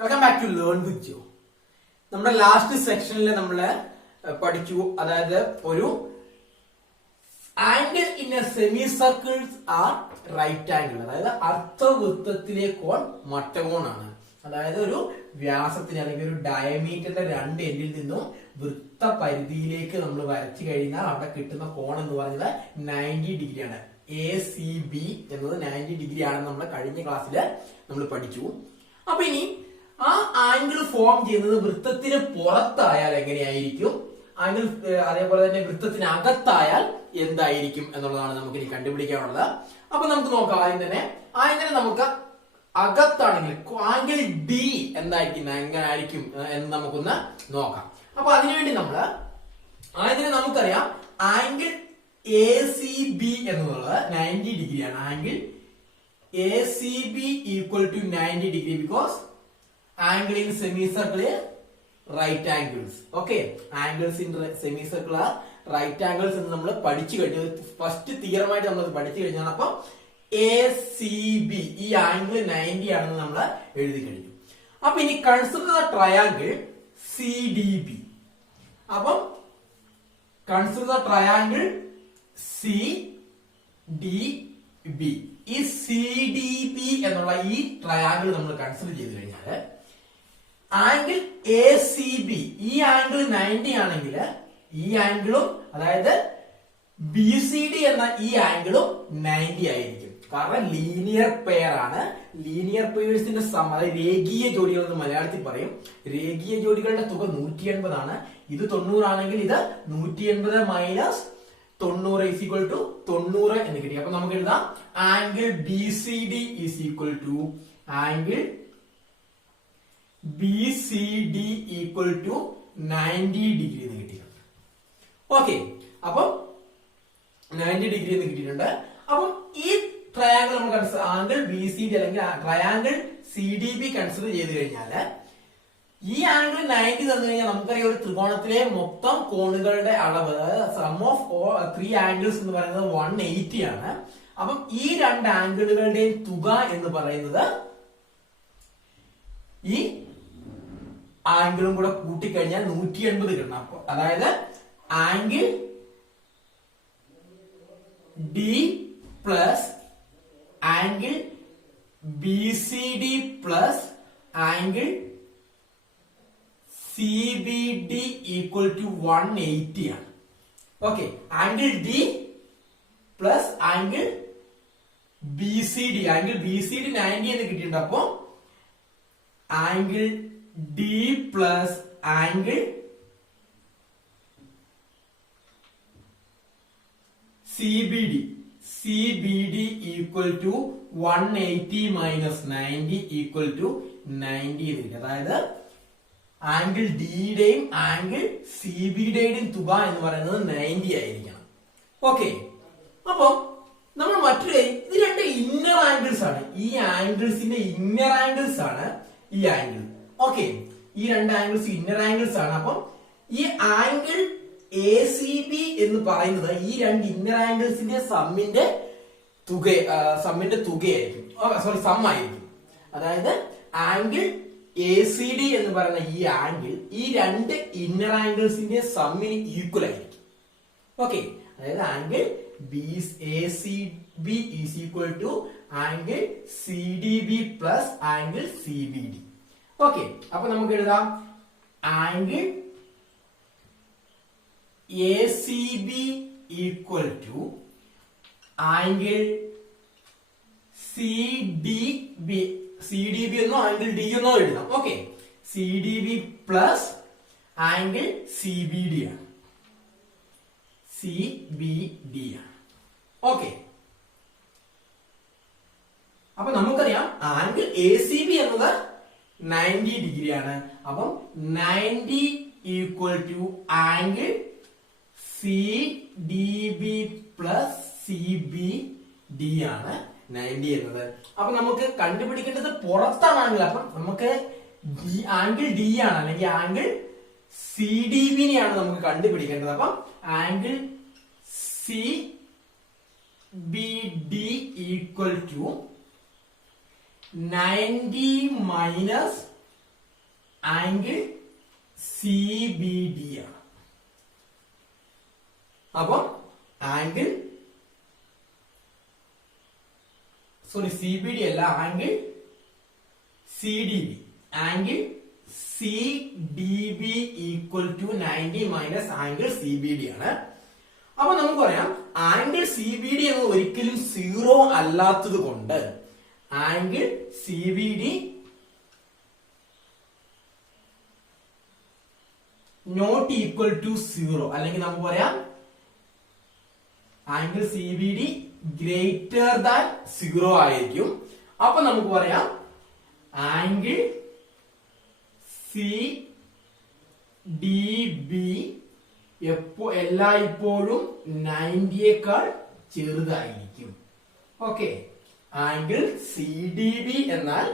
Welcome back to learn with Joe. നമ്മുടെ last സെക്ഷനിൽ നമ്മൾ പഠിച്ചു, അതായത് ഒരു angle in a semi circles are right angle, അതായത് അർദ്ധവൃത്തത്തിലെ കോൺ മട്ടകോണാണ്. അതായത് ഒരു വ്യാസത്തിന് അല്ലെങ്കിൽ ഒരു ഡയമീറ്ററിന്റെ രണ്ട് എൻഡിൽ നിന്നും വൃത്ത പരിധിയിലേക്ക് നമ്മൾ വരച്ചു കഴിഞ്ഞാൽ അവിടെ കിട്ടുന്ന കോൺ എന്ന് പറയുന്നത് 90 ഡിഗ്രിയാണ്. ACB എന്നത് 90 ഡിഗ്രി ആണെന്ന് നമ്മൾ കഴിഞ്ഞ ക്ലാസ്സിൽ നമ്മൾ പഠിച്ചു. അപ്പൊ ഇനി ആ ആംഗിൾ ഫോം ചെയ്യുന്നത് വൃത്തത്തിന് പുറത്തായാൽ എങ്ങനെയായിരിക്കും, ആംഗിൾ അതേപോലെ തന്നെ വൃത്തത്തിന് അകത്തായാൽ എന്തായിരിക്കും എന്നുള്ളതാണ് നമുക്ക് ഇനി കണ്ടുപിടിക്കാനുള്ളത്. അപ്പൊ നമുക്ക് നോക്കാം. ആദ്യം തന്നെ നമുക്ക് അകത്താണെങ്കിൽ ആംഗിൾ ഡി എന്തായിരിക്കും, എങ്ങനെ ആയിരിക്കും എന്ന് നമുക്കൊന്ന് നോക്കാം. അപ്പൊ അതിനുവേണ്ടി നമുക്കറിയാം ആംഗിൾ ACB എന്നുള്ളത് 90 ഡിഗ്രിയാണ്. Angle ACB equal to 90 degree because angle in semicircle right angles. Okay, angles in semicircle are right angles എന്ന് നമ്മൾ പഠിച്ചു കഴിഞ്ഞു. ഫസ്റ്റ് തിയറമായിട്ട് നമ്മൾ പഠിച്ചു കഴിഞ്ഞാൽ അപ്പം ACB ഈ ആംഗിൾ 90 ആണെന്ന് നമ്മൾ എഴുതി കഴിഞ്ഞു. അപ്പൊ ഇനി കൺസിഡർ ട്രയാംഗിൾ CDB. അപ്പം കൺസിഡർ ട്രയാംഗിൾ CDB. ഈ CDB എന്നുള്ള ഈ ട്രയാംഗിൾ നമ്മൾ കൺസിഡർ ചെയ്ത് കഴിഞ്ഞാൽ ആംഗിൾ ACB ഈ ആംഗിൾ 90 ആണെങ്കിൽ ഈ ആംഗിളും, അതായത് BCD എന്ന ഈ ആംഗിളും 90 ആയിരിക്കും. കാരണം ലീനിയർ പെയർ ആണ്. ലീനിയർ പെയേഴ്സിന്റെ അതായത് രേഖീയ ജോഡികൾ എന്ന് മലയാളത്തിൽ പറയും. രേഖീയ ജോഡികളുടെ തുക 180 ആണ്. ഇത് 90 ആണെങ്കിൽ ഇത് 180 മൈനസ് 90 ഈസ് ഈക്വൽ ടു 90 എന്ന് കിട്ടി. അപ്പൊ നമുക്ക് എഴുതാം angle BCD is equal to angle BCD equal to 90 degree എന്ന് കിട്ടിയിട്ടുണ്ട്. ഓക്കെ, അപ്പം 90 ഡിഗ്രി എന്ന് കിട്ടിയിട്ടുണ്ട്. അപ്പം ഈ ട്രയാംഗിൾ നമ്മൾ ആംഗിൾ BCD അല്ലെങ്കിൽ ട്രയാംഗിൾ CDB കൺസിഡർ ചെയ്ത് കഴിഞ്ഞാൽ ഈ ആംഗിൾ 90 തന്നു കഴിഞ്ഞാൽ നമുക്കറിയാം ഒരു ത്രികോണത്തിലെ മൊത്തം കോണുകളുടെ അളവ്, അതായത് സം ഓഫ് 3 ആംഗിൾസ് എന്ന് പറയുന്നത് 180 ആണ്. അപ്പം ഈ രണ്ട് ആംഗിളുകളുടെയും തുക എന്ന് പറയുന്നത് ഈ ആംഗിളും കൂടെ കൂട്ടിക്കഴിഞ്ഞാൽ 180 കിട്ടണം. അപ്പൊ അതായത് angle D plus angle BCD plus angle CBD equal to 180 ആണ്. Okay, angle D plus angle BCD, angle BCD 90 എന്ന് കിട്ടിയിട്ടുണ്ട്. അപ്പൊ angle D plus angle CBD equal to 180 minus 90 equal to 90 എന്ന് കിട്ടി. അതായത് ആംഗിൾ ഡിയുടെയും ആംഗിൾ CBDയുടെയും തുക എന്ന് പറയുന്നത് 90 ആയിരിക്കണം. ഓക്കെ, അപ്പൊ നമ്മൾ മറ്റൊരു ഇത് രണ്ട് ഇന്നർ ആംഗിൾസ് ആണ്. ഈ ആംഗിൾസിന്റെ ഇന്നർ ആംഗിൾസ് ആണ് ഈ ആംഗിൾ. ഓക്കെ, ഈ രണ്ട് ആംഗിൾസ് ഇന്നർ ആംഗിൾസ് ആണ്. അപ്പം ഈ ആംഗിൾ ACB എന്ന് പറയുന്നത് ഈ രണ്ട് ഇന്നർ ആംഗിൾസിന്റെ സമ്മിന്റെ തുകയായിരിക്കും. സോറി, സം ആയിരിക്കും. അതായത് ആംഗിൾ ACD എന്ന് പറയുന്ന ഈ ആംഗിൾ ഈ രണ്ട് ഇന്നർ ആംഗിൾസിന്റെ സമ്മിന് ഈക്വൽ ആയിരിക്കും. ഓക്കെ, അതായത് angle ACB is equal to angle CDB plus angle CBD. Okay, അപ്പൊ നമുക്ക് എഴുതാം angle ACB equal to angle CDB എന്നോ ആംഗിൾ ഡി എന്നോ എഴുതാം. Okay, CDB plus angle CBD ആണ്. ഓക്കെ, അപ്പൊ നമുക്കറിയാം ആംഗിൾ ACB എന്നത് 90 ഡിഗ്രി ആണ്. അപ്പം 90 equal to angle CDB plus CBD ആണ് 90 എന്നത്. അപ്പൊ നമുക്ക് കണ്ടുപിടിക്കേണ്ടത് പുറത്താണ് ആംഗിൾ. അപ്പം നമുക്ക് ആംഗിൾ ഡി ആണ് അല്ലെങ്കിൽ ആംഗിൾ CDBനെയാണ് നമുക്ക് കണ്ടുപിടിക്കേണ്ടത്. അപ്പം angle CBD equal to 90 minus angle C B D ആണ്. അപ്പം ആംഗിൾ സി ബി ഡി അല്ല, angle C D B. Angle C D B equal to 90 minus angle C B D ആണ്. അപ്പൊ നമുക്ക് പറയാം ആംഗിൾ സി ബി ഡി എന്ന് ഒരിക്കലും 0 അല്ലാത്തത് കൊണ്ട് angle C B D not equal to 0, അല്ലെങ്കിൽ നമുക്ക് പറയാം angle C B D greater than 0 ആയിരിക്കും. അപ്പൊ നമുക്ക് പറയാം ആംഗിൾ സി ഡി ബി എല്ലായ്പ്പോഴും 90യേക്കാൾ ചെറുതായിരിക്കും. Okay, angle C D B എന്നാൽ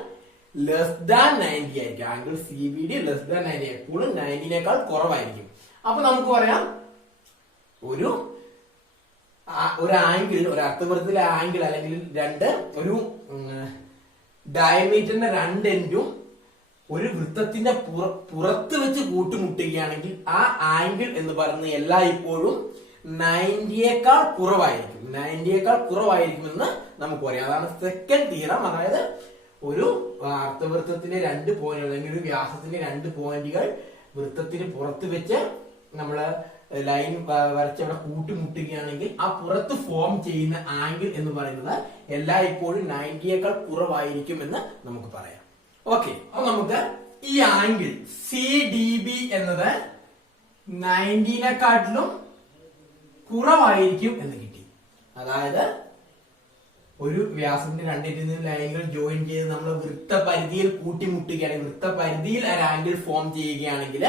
ലെസ് ദാൻ 90 ആയിരിക്കും. Angle C B D less than 90, എപ്പോഴും 90നേക്കാൾ കുറവായിരിക്കും. അപ്പൊ നമുക്ക് പറയാം ഒരു ആംഗിൾ, ഒരു അർദ്ധവൃത്തത്തിലെ ആംഗിൾ അല്ലെങ്കിൽ ഒരു ഡയമീറ്ററിന്റെ രണ്ട് എൻഡും ഒരു വൃത്തത്തിന്റെ പുറത്ത് വെച്ച് കൂട്ടിമുട്ടുകയാണെങ്കിൽ ആ ആംഗിൾ എന്ന് പറയുന്നത് എല്ലായ്പ്പോഴും 90യേക്കാൾ കുറവായിരിക്കും. 90യേക്കാൾ കുറവായിരിക്കുമെന്ന് നമുക്ക് പറയാം. അതാണ് സെക്കൻഡ് തിയറം. അതായത് ഒരു അർദ്ധവൃത്തത്തിന്റെ 2 പോയിന്റുകൾ അല്ലെങ്കിൽ ഒരു വ്യാസത്തിന്റെ 2 പോയിന്റുകൾ വൃത്തത്തിന് പുറത്ത് വെച്ച് നമ്മള് ലൈൻ വരച്ച് അവിടെ കൂട്ടിമുട്ടുകയാണെങ്കിൽ ആ പുറത്ത് ഫോം ചെയ്യുന്ന ആംഗിൾ എന്ന് പറയുന്നത് എല്ലായ്പ്പോഴും 90യേക്കാൾ കുറവായിരിക്കും എന്ന് നമുക്ക് പറയാം. ഓക്കെ, അപ്പൊ നമുക്ക് ഈ ആംഗിൾ സി ഡി ബി എന്നത് 90നേക്കാട്ടിലും കുറവായിരിക്കും എന്ന് കിട്ടി. അതായത് ഒരു വ്യാസത്തിന്റെ 2 ലൈനുകൾ ജോയിൻ ചെയ്ത് നമ്മൾ വൃത്തപരിധിയിൽ കൂട്ടിമുട്ടുകയാണെങ്കിൽ, വൃത്തപരിധിയിൽ ഒരു ആംഗിൾ ഫോം ചെയ്യുകയാണെങ്കിൽ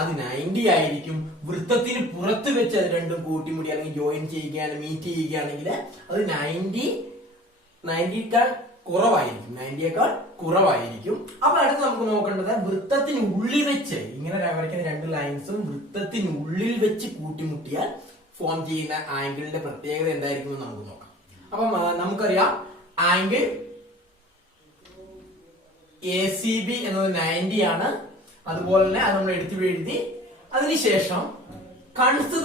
അത് 90 ആയിരിക്കും. വൃത്തത്തിന് പുറത്ത് വെച്ച് അത് രണ്ടും കൂട്ടിമുട്ടി അല്ലെങ്കിൽ ജോയിൻ ചെയ്യുകയാണ്, മീറ്റ് ചെയ്യുകയാണെങ്കിൽ അത് 90യേക്കാൾ കുറവായിരിക്കും. 90യേക്കാൾ കുറവായിരിക്കും. അപ്പൊ അടുത്ത് നമുക്ക് നോക്കേണ്ടത് വൃത്തത്തിനുള്ളിൽ വെച്ച് ഇങ്ങനെ വരയ്ക്കുന്ന 2 ലൈൻസും വൃത്തത്തിനുള്ളിൽ വെച്ച് കൂട്ടിമുട്ടിയാൽ ഫോം ചെയ്യുന്ന ആംഗിളിന്റെ പ്രത്യേകത എന്തായിരിക്കും എന്ന് നമുക്ക് നോക്കാം. അപ്പം നമുക്കറിയാം ആംഗിൾ എ സി ബി എന്നത് 90 ആണ്. അതുപോലെ തന്നെ അത് നമ്മൾ എടുത്തു എഴുതി. അതിനുശേഷം consider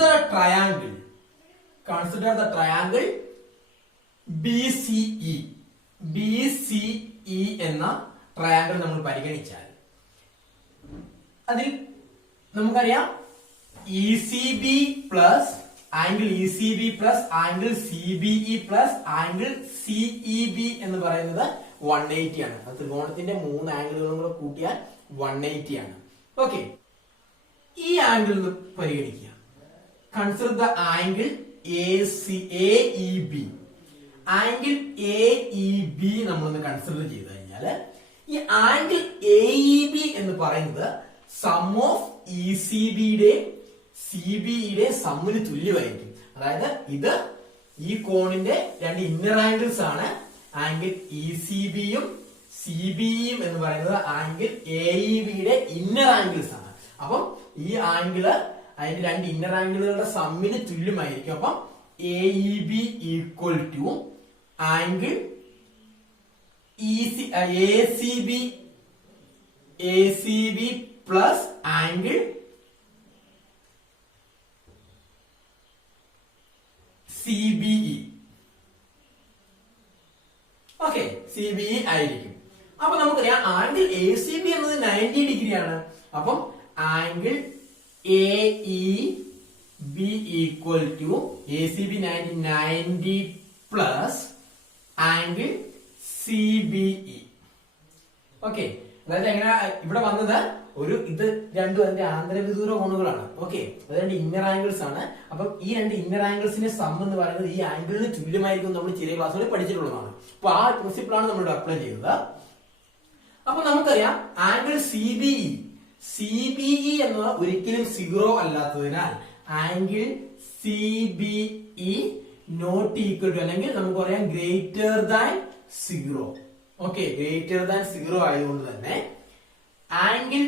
the triangle BCE. BCE എന്ന ട്രയാങ്കിൾ നമ്മൾ പരിഗണിച്ചാൽ അതിൽ നമുക്കറിയാം ECB plus angle ECB plus angle CBE plus angle CEB എന്ന് പറയുന്നത് 180 ആണ്. ത്രികോണത്തിന്റെ 3 ആംഗിളുകളും കൂടെ കൂട്ടിയാൽ 180 ആണ്. ഓക്കെ, ഈ ആംഗിൾ പരിഗണിക്കുക. Consider the angle AEB. Angle AEB നമ്മളൊന്ന് കൺസിഡർ ചെയ്ത് കഴിഞ്ഞാൽ ഈ ആംഗിൾ AEB എന്ന് പറയുന്നത് സം ഓഫ് ECBയുടെ CBEയുടെ സമ്മിന് തുല്യമായിരിക്കും. അതായത് ഇത് ഈ കോണിന്റെ 2 ഇന്നർ ആംഗിൾസ് ആണ്. ആംഗിൾ ECBയും CBEയും എന്ന് പറയുന്നത് ആംഗിൾ AEBയുടെ ഇന്നർ ആംഗിൾസ് ആണ്. അപ്പം ഈ ആംഗിള് അതിന്റെ 2 ഇന്നർ ആംഗിളുകളുടെ സമ്മിന് തുല്യമായിരിക്കും. അപ്പം AEB equal to angle ACB plus angle CBE. Okay, CBE ആയിരിക്കും. അപ്പൊ നമുക്കറിയാം ആംഗിൾ ACB എന്നത് 90 ഡിഗ്രിയാണ്. അപ്പം angle AEB equal to ACB 90 plus angle CBE. Okay, അതായത് എങ്ങനെ ഇവിടെ വന്നത് ഇത് രണ്ടും അതിന്റെ ആന്തരവിദൂര കോണുകളാണ്. ഓക്കെ, അത് 2 ഇന്നർ ആംഗിൾസ് ആണ്. അപ്പം ഈ 2 ഇന്നർ ആംഗിൾസിന്റെ സം എന്ന് പറയുന്നത് ഈ ആംഗിളിന് തുല്യമായിരിക്കും. നമ്മൾ ചെറിയ ക്ലാസ്സുകളിൽ പഠിച്ചിട്ടുള്ളതാണ്. അപ്പൊ ആ പ്രിൻസിപ്പിൾ ആണ് നമ്മൾ അപ്ലൈ ചെയ്തത്. അപ്പൊ നമുക്കറിയാം ആംഗിൾ CBE എന്നത് ഒരിക്കലും 0 അല്ലാത്തതിനാൽ angle CBE not equal to, അല്ലെങ്കിൽ നമുക്ക് പറയാം greater than 0. Okay, greater than 0 ആയതുകൊണ്ട് തന്നെ angle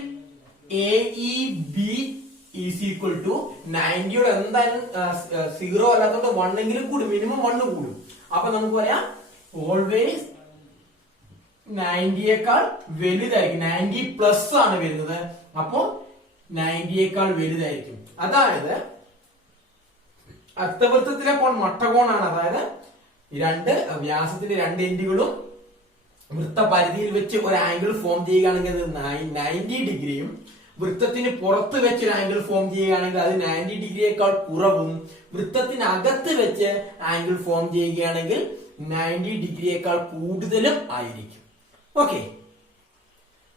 AEB is equal to 90യോട് എന്തായാലും 0 അല്ലാത്തതുകൊണ്ട് 1 എങ്കിലും കൂടും, മിനിമം 1 കൂടും. അപ്പൊ നമുക്ക് പറയാം ഓൾവേസ് 90യേക്കാൾ വലുതായിരിക്കും. 90+ ആണ് വരുന്നത്. അപ്പോ 90യേക്കാൾ വലുതായിരിക്കും. അതായത് അർദ്ധവൃത്തത്തിലെ കോൺ മട്ടകോണാണ്. അതായത് വ്യാസത്തിന്റെ രണ്ട് എൻഡുകളും വൃത്തപരിധിയിൽ വെച്ച് ഒരു ആംഗിൾ ഫോം ചെയ്യുകയാണെങ്കിൽ അത് 90 ഡിഗ്രിയും, വൃത്തത്തിന് പുറത്ത് വെച്ച് ഒരു ആംഗിൾ ഫോം ചെയ്യുകയാണെങ്കിൽ അത് 90 ഡിഗ്രിയേക്കാൾ കുറവും, വൃത്തത്തിനകത്ത് വെച്ച് ആംഗിൾ ഫോം ചെയ്യുകയാണെങ്കിൽ 90 ഡിഗ്രിയേക്കാൾ കൂടുതലും ആയിരിക്കും. ഓക്കെ,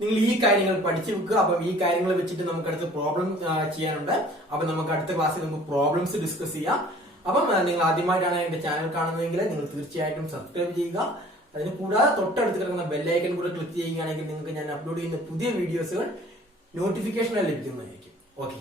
നിങ്ങൾ ഈ കാര്യങ്ങൾ പഠിച്ചു വെക്കുക. അപ്പം ഈ കാര്യങ്ങൾ വെച്ചിട്ട് നമുക്ക് അടുത്ത പ്രോബ്ലം ചെയ്യാനുണ്ട്. അപ്പൊ നമുക്ക് അടുത്ത ക്ലാസ്സിൽ നമുക്ക് പ്രോബ്ലംസ് ഡിസ്കസ് ചെയ്യാം. അപ്പം നിങ്ങൾ ആദ്യമായിട്ടാണ് എന്റെ ചാനൽ കാണുന്നതെങ്കിൽ നിങ്ങൾ തീർച്ചയായിട്ടും സബ്സ്ക്രൈബ് ചെയ്യുക. അതിന് കൂടാതെ തൊട്ടടുത്ത് കിടക്കുന്ന ബെല്ലൈക്കൺ കൂടെ ക്ലിക്ക് ചെയ്യുകയാണെങ്കിൽ നിങ്ങൾക്ക് ഞാൻ അപ്ലോഡ് ചെയ്യുന്ന പുതിയ വീഡിയോസുകൾ നോട്ടിഫിക്കേഷനായി ലഭിക്കുന്നതായിരിക്കും. ഓക്കെ.